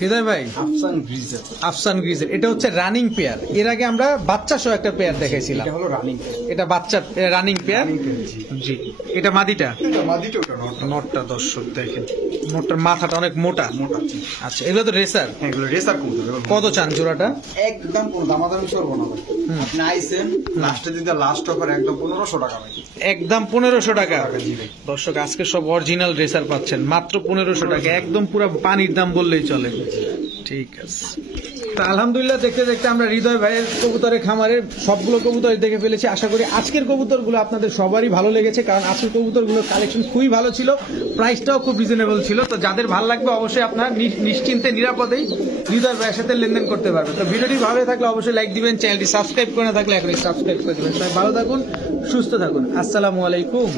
হৃদয় ভাই, আফসান গ্রিজের, আফসান গ্রিজের, এটা হচ্ছে রানিং পেয়ার। এর আগে আমরা বাচ্চা সহ একটা পেয়ার দেখাইছিলাম, এটা হলো রানিং, এটা বাচ্চা রানিং পেয়ার। জি, এটা মাদিটা, এটা মাদিটা, ওটা নট। নটটা দর্শক দেখেন, নটটার মাথাটা অনেক মোটা। মোটা। আচ্ছা, এগুলো তো রেসার। হ্যাঁ এগুলো রেসার কবুতর। কত চান জোড়াটা? একদম কোনো দামাদামি চলবো না ভাই, আপনি আইসেন লাস্টে দিতে, লাস্ট অফার একদম 1500 টাকা ভাই। একদম 1500 টাকা। জি ভাই। দর্শক আজকে সব অরিজিনাল রেসার পাচ্ছেন মাত্র 1500 টাকা, একদম পুরো পানির দাম বললেই চলে। ঠিক আছে, তো আলহামদুলিল্লাহ দেখতে দেখতে আমরা হৃদয় ভাইয়ের কবুতরের খামারের সবগুলো কবুতর দেখে ফেলেছি। আশা করি আজকের কবুতরগুলো আপনাদের সবারই ভালো লেগেছে, কারণ আজকের কবুতরগুলোর কালেকশন খুবই ভালো ছিল, প্রাইসটাও খুব রিজনেবল ছিল। তো যাদের ভালো লাগবে অবশ্যই আপনারা নিশ্চিন্তে নিরাপদেই হৃদয় ভাইয়ের সাথে লেনদেন করতে পারবেন। তো ভিডিওটি ভালো থাকলে অবশ্যই লাইক দিবেন, চ্যানেলটি সাবস্ক্রাইব করে না থাকলে এখনই সাবস্ক্রাইব করে দেবেন। সবাই ভালো থাকুন, সুস্থ থাকুন, আসসালামু আলাইকুম।